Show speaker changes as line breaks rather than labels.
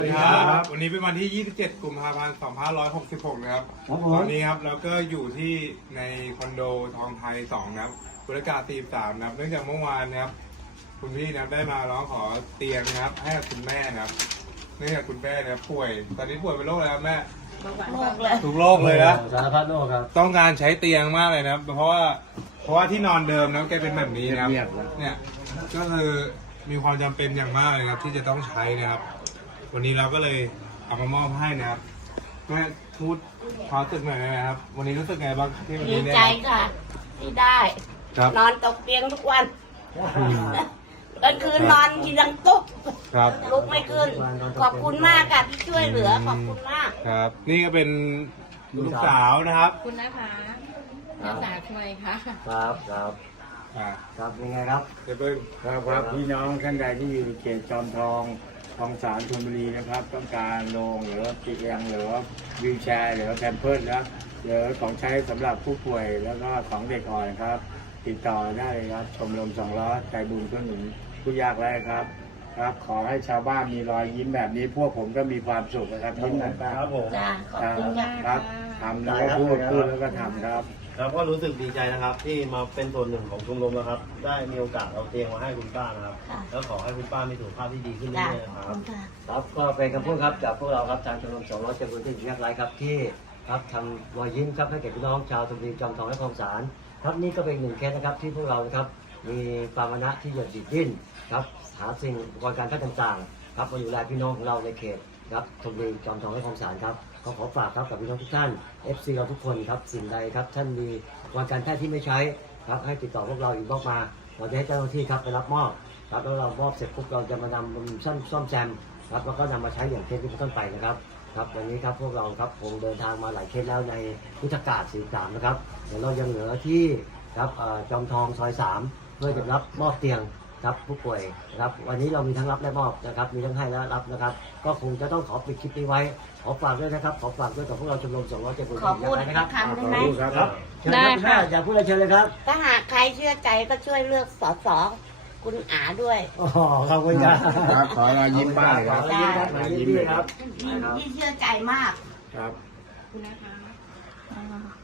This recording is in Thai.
สวัสดีครับวันนี้เป็นวันที่ 27 กุมภาพันธ์ 2566 นะครับตอนนี้ครับเราก็อยู่ที่ในคอนโดทองไทย 2 นะครับบริการ43นะครับเนื่องจากเมื่อวานนะครับคุณพี่นะครับได้มาร้องขอเตียงนะครับให้กับคุณแม่นะครับเนื่องจากคุณแม่นะครับป่วยตอนนี้ป่วยเป็นโรคอะไรครับแม่ทุกโรคเลยนะ
สารพัดโรคครับ
ต้องการใช้เตียงมากเลยนะครับเพราะว่าที่นอนเดิมนะแกเป็นแบบนี้นะครับเนี่ยก็คือมีความจำเป็นอย่างมากเลยครับที่จะต้องใช้นะครับวันนี้เราก็เลยเอามามอบให้นะครับแม่พูดความรู้สึกหน่อยนะครับวันนี้รู้สึกไงบ้างที่วัน
ดี
นี้เนี่ย
ใจค่ะที่ได้
ครับ
นอนตกเตียงทุกวันกลางคืนนอนทีดังตุ๊บ
ครับ
ลุกไม่ขึ้น ขอบคุณมากค่ะที่ช่วยเหลือขอบคุณมาก
ครับ นี่ก็เป็นลูกสาวนะครับ
คุณนะคะนางสาวช่วยค่ะ
ครับครับ
อ่า
ครับยังไงครับ
เดี๋ยวเพิ่ง
ครับพี่น้องท่านใดที่อยู่ในเขตจอมทองคลองสารธนบุรีนะครับ ต้องการโรงหรือว่าเตียงหรือว่าวีลแชร์หรือว่าแพมเพิร์สแล้วหรือของใช้สำหรับผู้ป่วยแล้วก็ของเด็กอ่อนครับ ติดต่อได้เลยครับชมรมสองล้อใจบุญเพื่อหนุนผู้ยากไร้ครับครับขอให้ชาวบ้านมีรอยยิ้มแบบนี้พวกผมก็มีความสุขนะครับยิ้มหน่อยครับผม
จ้าขอบคุณมาก
ครับทำแล้วก็พูดแล้วก็ทำครับ
ครับก็รู้สึกดีใจนะครับที่มาเป็นส่วนหนึ่งของชมรมนะครับ ได้มีโอกาสเอาเตียงมาให้คุณป้านะครับ
ค่ะ
แล้วขอให้คุณป้ามีสุขภาพที่ดีขึ้น
จ้า
เรื่อยๆ
ข
นะ
อบ
ครั
คุ
บ
ณค่ะ
ครับก็เป็นคำพูดครับจากพวกเราครับทางชมรม200ใจบุญที่ยากไร้ครับที่ครับทำรอยยิ้มครับให้แก่พี่น้องชาวธนบุรีจอมทองและคลองสารครับนี่ก็เป็นหนึ่งเคสนะครับที่พวกเรานะครับมีความมณะที่จะดิดดิ้นครับหาสิ่งอุปกรณ์การแพทย์ต่างๆครับมาดูแลพี่น้องของเราในเขตครับธนบุรีจอมทองและคลองสารครับก็ขอฝากครับกับพี่น้องทุกท่าน FC เราทุกคนครับสิ่งใดครับท่านมีอุปกรณ์การแพทย์ที่ไม่ใช้ครับให้ติดต่อพวกเราอีกบอกมาเราจะให้เจ้าหน้าที่ครับไปรับมอบครับแล้วเรามอบเสร็จปุ๊บเราจะมานำซ่อมแซมครับแล้วก็นำมาใช้อย่างเคสที่เป็นต้นไปนะครับครับวันนี้ครับพวกเราครับคงเดินทางมาหลายเคสแล้วในพุทธกาล43นะครับเดี๋ยวเรายังเหลือที่ครับจอมทองซอย3เพื่อจะรับมอบเตียงครับผู้ป่วยนะครับวันนี้เรามีทั้งรับและมอบนะครับมีทั้งให้และรับนะครับก็คงจะต้องขอปิดคลิปนี้ไว้ขอฝากด้วยนะครับขอฝากด้วยกับพวกเราชมรม200ใจบุญ
ขอพูด
นะครับ
คำได้ไหม
ครับ
เชิญครับคุณแม่อยากพูดอะไรเชิญเลยครับ
ถ้าหากใครเชื่อใจก็ช่วยเลือกสสคุณอาด้วย
อ๋อขอบคุณครับ
ครับขอรอยยิ้มป้าเลยครับ
ขอรอยยิ้มครับขอรอยยิ้มด้วยครับ
ที่เชื่อใจมาก
ครับ
คุณนะคะ